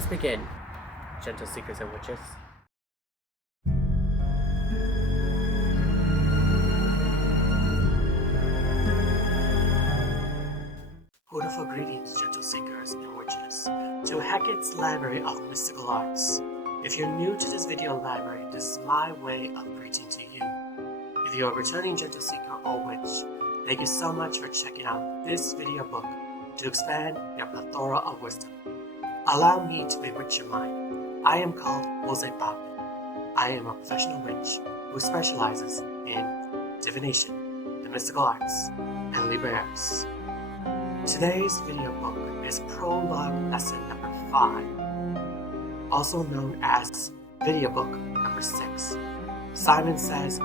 us begin, gentle seekers and witches. Hootiful greetings, gentle seekers and witches, to Hecate's Library of Mystical Arts. If you're new to this video library, this is my way of greeting to you. If you're a returning gentle seeker or witch, thank you so much for checking out this video book to expand your plethora of wisdom. Allow me to bewitch your mind. I am called José Pablo. I am a professional witch who specializes in divination, the mystical arts, and libers. Today's video book is Prologue lesson number 5, also known as video book number 6. Simon says,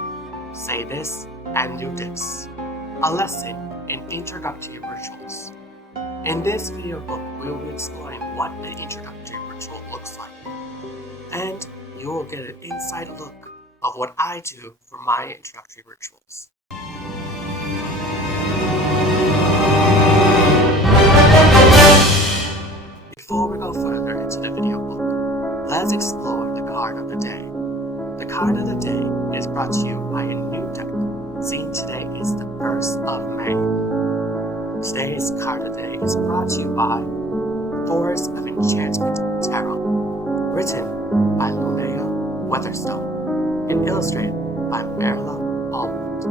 say this and do this. A lesson in introductory rituals. In this video book, we will be exploring what an introductory ritual looks like. And you will get an inside look of what I do for my introductory rituals. Before we go further into the video book, let's explore the card of the day. The card of the day is brought to you by a new deck, seeing today is the 1st of May. Today's card of the day is brought to you by Forest of Enchantment Tarot, written by Lunea Weatherstone and illustrated by Marilla Allwood.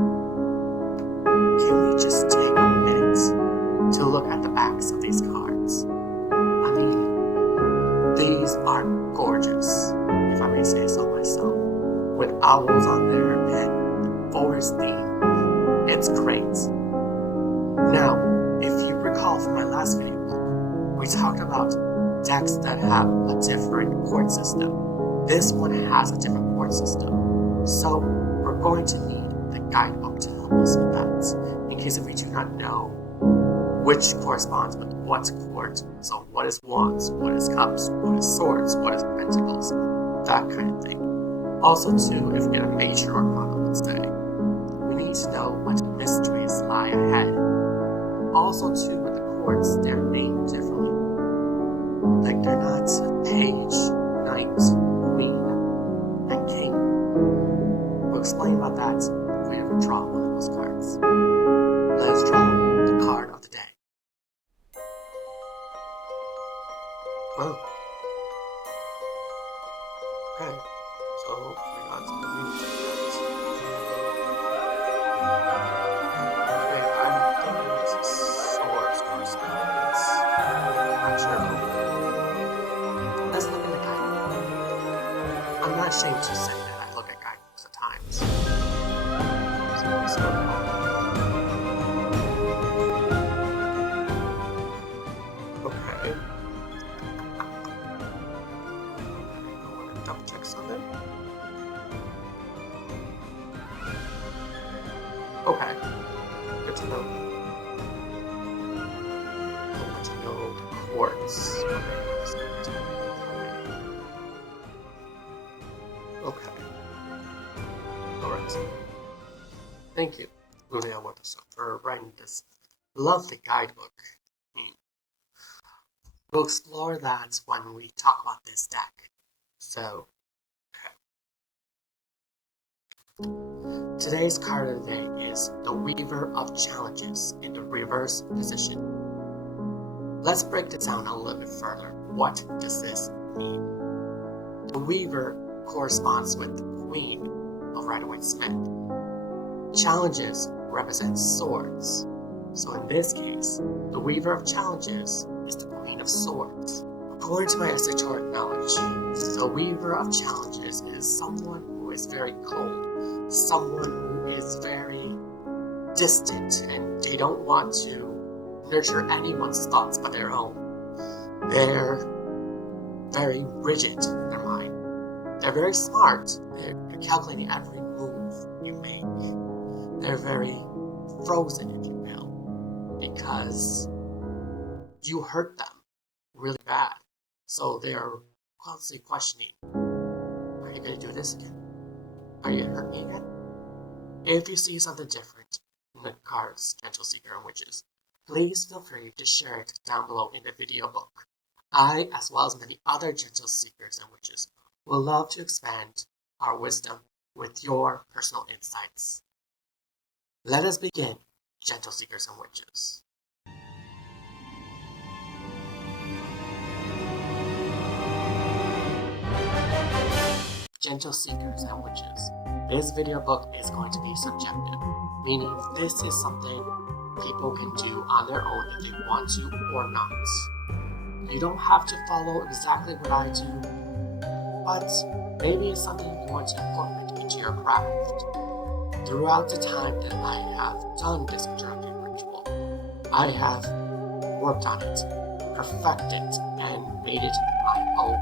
Can we just take a minute to look at the backs of these cards? I mean, these are gorgeous, if I may say so myself, with owls on there and forest theme. It's great. Now, if you recall from my last video book, we talked about decks that have a different chord system. This one has a different chord system. So, we're going to need the guidebook to help us with that, in case if we do not know which corresponds with what chord. So what is wands, what is cups, what is swords, what is pentacles, that kind of thing. Also too, if we get a major arcana, let's say, we need to know what mysteries lie ahead. Also too, with the chords, they're named differently. Like they're not page, knight, queen, and king. We'll explain about that if we ever draw one of those cards. Let us draw the card of the day. Well, okay, so we got some music. Okay, I think it's swords or spells. Not sure. Let's look at the guidebook. I'm not ashamed to say that I look at guidebooks at times. So let's go ahead. Okay. Double check something. Okay. Good to know. Good to know the chords. Okay. Alright. Thank you, Lunea Weatherstone, for writing this lovely guidebook. We'll explore that when we talk about this deck. So, okay. Today's card of the day is the Weaver of Challenges in the reverse position. Let's break this down a little bit further. What does this mean? The Weaver corresponds with the Queen of Rider-Waite-Smith. Challenges represent swords. So in this case, the Weaver of Challenges is the Queen of Swords. According to my esoteric knowledge, the Weaver of Challenges is someone who is very cold, someone who is very distant, and they don't want to nurture anyone's thoughts but their own. They're very rigid in their mind. They're very smart. They're calculating every move you make. They're very frozen, if you will, because you hurt them really bad. So they're constantly questioning, are you going to do this again? Are you going to hurt me again? If you see something different in the cards, Gentle Seeker and Witches, please feel free to share it down below in the video book. I, as well as many other gentle seekers and witches, will love to expand our wisdom with your personal insights. Let us begin, gentle seekers and witches. Gentle seekers and witches, this video book is going to be subjective, meaning this is something people can do on their own if they want to or not. You don't have to follow exactly what I do, but maybe it's something you want to incorporate into your craft. Throughout the time that I have done this introductory ritual, I have worked on it, perfected it, and made it my own.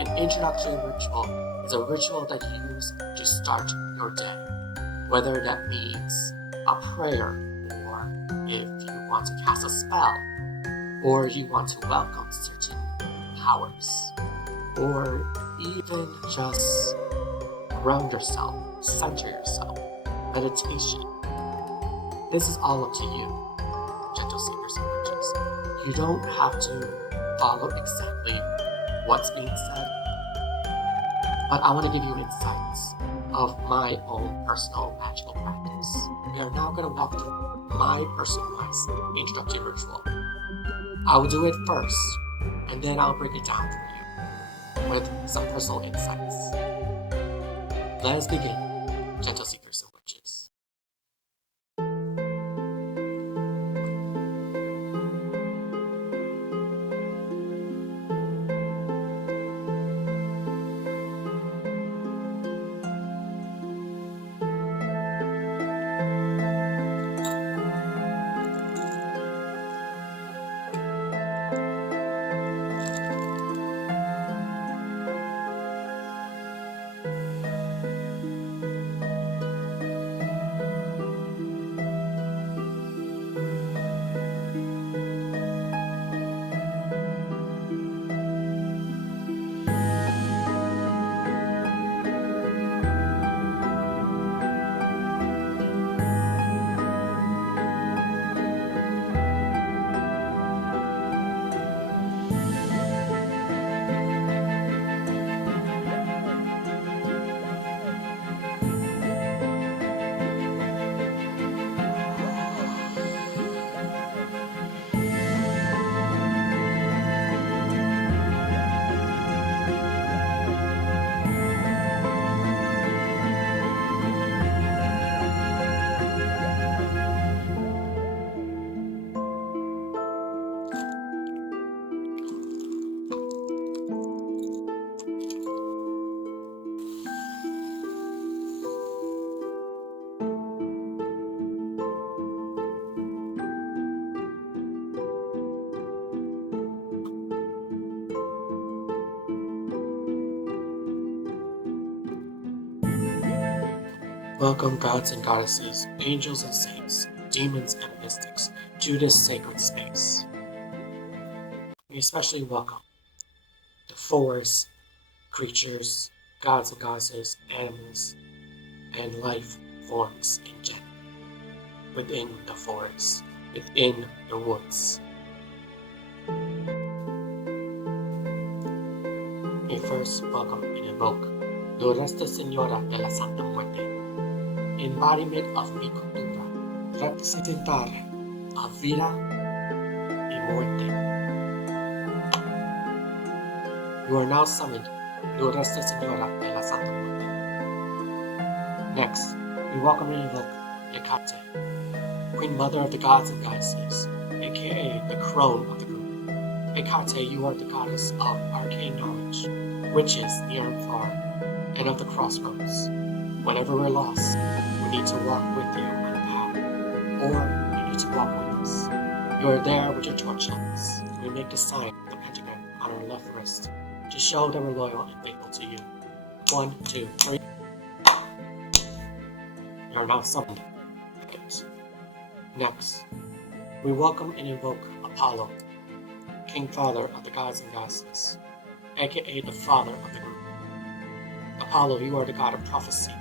An introductory ritual is a ritual that you use to start your day, whether that means a prayer, or if you want to cast a spell, or you want to welcome certain powers, or even just ground yourself, center yourself, meditation. This is all up to you, gentle seekers and witches. You don't have to follow exactly what's being said, but I want to give you insights of my own personal magical practice. We are now going to walk through my personalized introductory ritual. I will do it first, and then I'll break it down for you with some personal insights. Let us begin, gentle seekers and witches. Welcome, gods and goddesses, angels and saints, demons and mystics, to this sacred space. We especially welcome the forest, creatures, gods and goddesses, animals, and life forms in general, within the forest, within the woods. We first welcome and invoke Nuestra Señora de la Santa Muerte, embodiment of mi cultura, representar a vida y muerte. You are now summoned, Nuestra Señora de la Santa Muerte. Next, we welcome and invoke Hecate, Queen Mother of the Gods and Goddesses, aka the Crone of the group. Hecate, you are the goddess of arcane knowledge, witches near and far, and of the crossroads. Whenever we're lost, we need to walk with you on the path, or you need to walk with us. You are there with your torchlights. We make the sign of the pentagram on our left wrist to show that we're loyal and faithful to you. 1, 2, 3. You are now summoned. Next, we welcome and invoke Apollo, King Father of the Gods and Goddesses, aka the Father of the group. Apollo, you are the god of prophecy,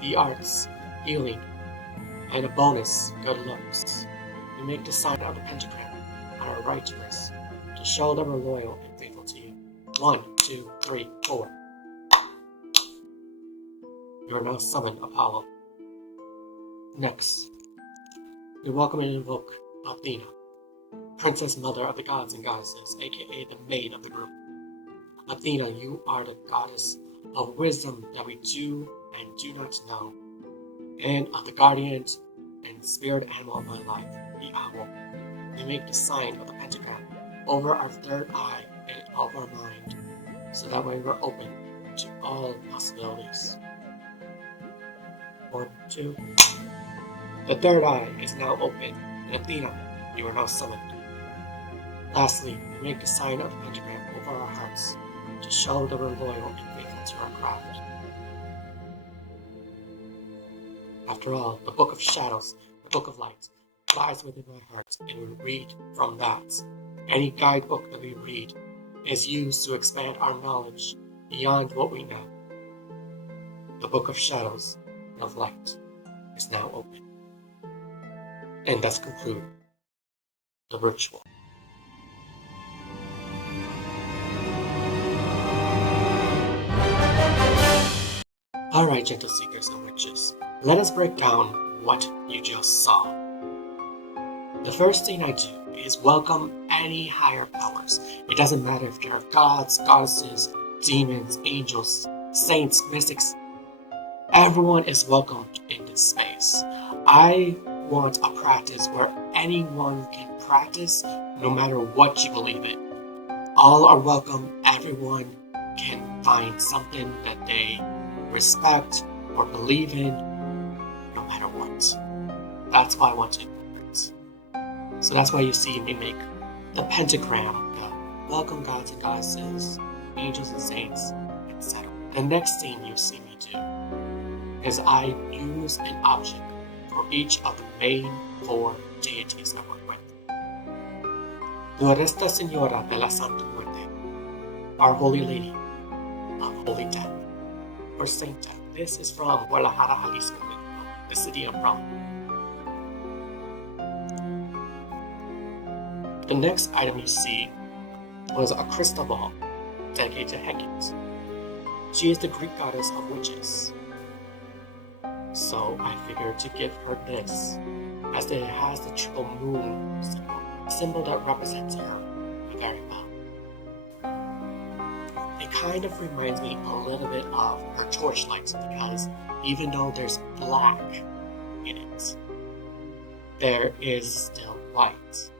the arts, healing, and a bonus, good looks. We make the sign of the pentagram on our right wrist to show that we're loyal and faithful to you. 1, 2, 3, 4. You are now summoned, Apollo. Next, we welcome and invoke Athena, Princess Mother of the Gods and Goddesses, aka the maid of the group. Athena, you are the goddess of wisdom that we do and do not know, and of the guardian and spirit animal of my life, the owl. We make the sign of the pentagram over our third eye and of our mind, so that way we're open to all possibilities. 1, 2. The third eye is now open, and Athena, you are now summoned. Lastly, we make the sign of the pentagram over our hearts to show that we're loyal and faithful to our craft. After all, the Book of Shadows, the Book of Light, lies within my heart, and we read from that. Any guidebook that we read is used to expand our knowledge beyond what we know. The Book of Shadows and of Light is now open. And thus conclude the ritual. Alright, gentle seekers and witches, let us break down what you just saw. The first thing I do is welcome any higher powers. It doesn't matter if they're gods, goddesses, demons, angels, saints, mystics. Everyone is welcomed in this space. I want a practice where anyone can practice no matter what you believe in. All are welcome. Everyone can find something that they respect or believe in no matter what. That's why I want to incorporate. So that's why you see me make the pentagram, the welcome gods and goddesses, angels and saints, etc. The next thing you see me do is I use an object for each of the main 4 deities I work with. Nuestra Señora de la Santa Muerte, Our Holy Lady of Holy Death, or Saint Death. This is from Guadalajara, Jalisco, the city I'm from. The next item you see was a crystal ball dedicated to Hecate. She is the Greek goddess of witches. So I figured to give her this, as it has the triple moon symbol that represents her very well. It kind of reminds me a little bit of her torchlight, because even though there's black in it, there is still light.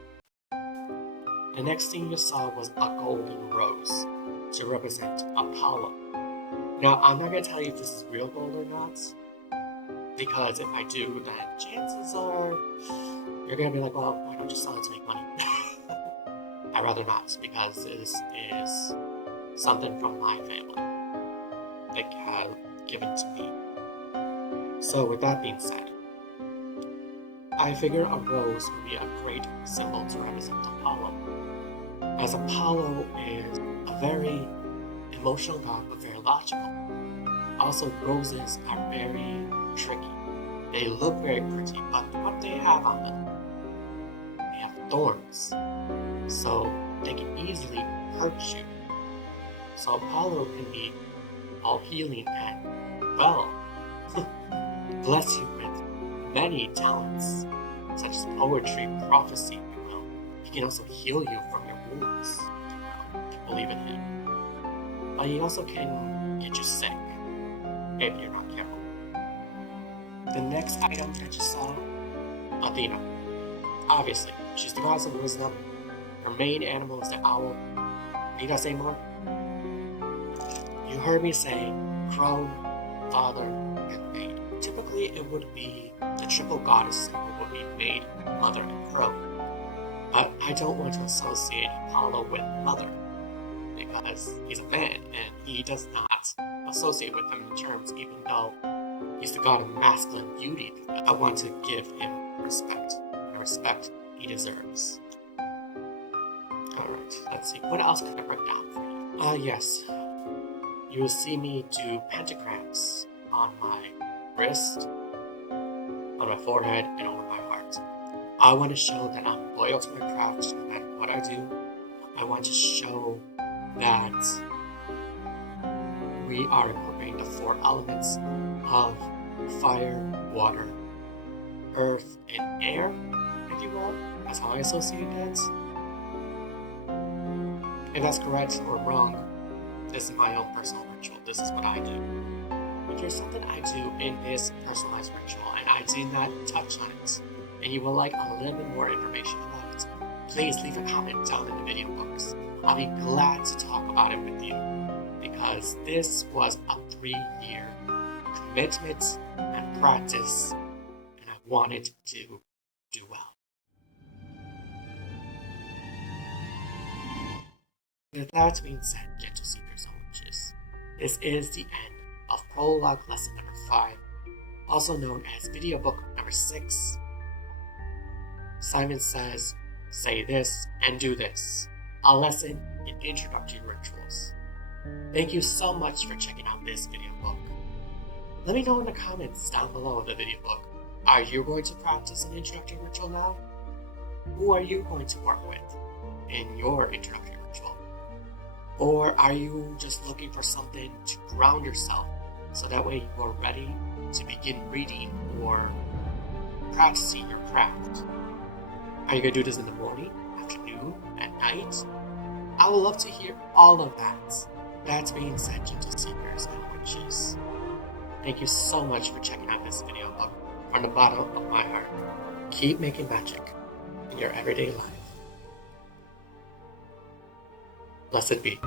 The next thing you saw was a golden rose to represent Apollo. Now, I'm not going to tell you if this is real gold or not, because if I do, then chances are you're going to be like, well, why don't you sell it to make money? I'd rather not, because this is something from my family that have given to me. So with that being said, I figure a rose would be a great symbol to represent Apollo, as Apollo is a very emotional god but very logical. Also, roses are very tricky. They look very pretty, but what they have on them, they have thorns, so they can easily hurt you. So Apollo can be all healing and, well, bless you with many talents, such as poetry, prophecy. Well, he can also heal you from your wounds, if you believe in him. But he also can get you sick if you're not careful. The next item that you saw, Athena. Obviously, she's the goddess of wisdom. Her main animal is the owl. Need I say more? You heard me say crone, father, and maid. Typically, it would be the triple goddess symbol would be maid, mother, and crone. But I don't want to associate Apollo with mother, because he's a man and he does not associate with feminine terms, even though he's the god of masculine beauty. I want to give him respect, the respect he deserves. Alright, let's see, what else can I break down for you? Yes. You will see me do pentagrams on my wrist, on my forehead, and over my heart. I want to show that I'm loyal to my craft no matter what I do. I want to show that we are incorporating the 4 elements of fire, water, earth, and air, if you will. That's how I associate that. If that's correct or wrong, this is my own personal ritual. This is what I do. If there's something I do in this personalized ritual and I did not touch on it, and you would like a little bit more information about it, please leave a comment down in the video box. I'll be glad to talk about it with you, because this was a 3-year commitment and practice, and I wanted to do well. With that being said, gentle seekers and witches, this is the end of Prologue lesson number 5, also known as video book number 6. Simon says, say this and do this, a lesson in introductory rituals. Thank you so much for checking out this video book. Let me know in the comments down below of the video book, are you going to practice an introductory ritual now? Who are you going to work with in your introductory ritual? Or are you just looking for something to ground yourself so that way you are ready to begin reading or practicing your craft? Are you going to do this in the morning, afternoon, at night? I would love to hear all of that. That being said, gentle seekers and witches, thank you so much for checking out this video book from the bottom of my heart. Keep making magic in your everyday life. Blessed be.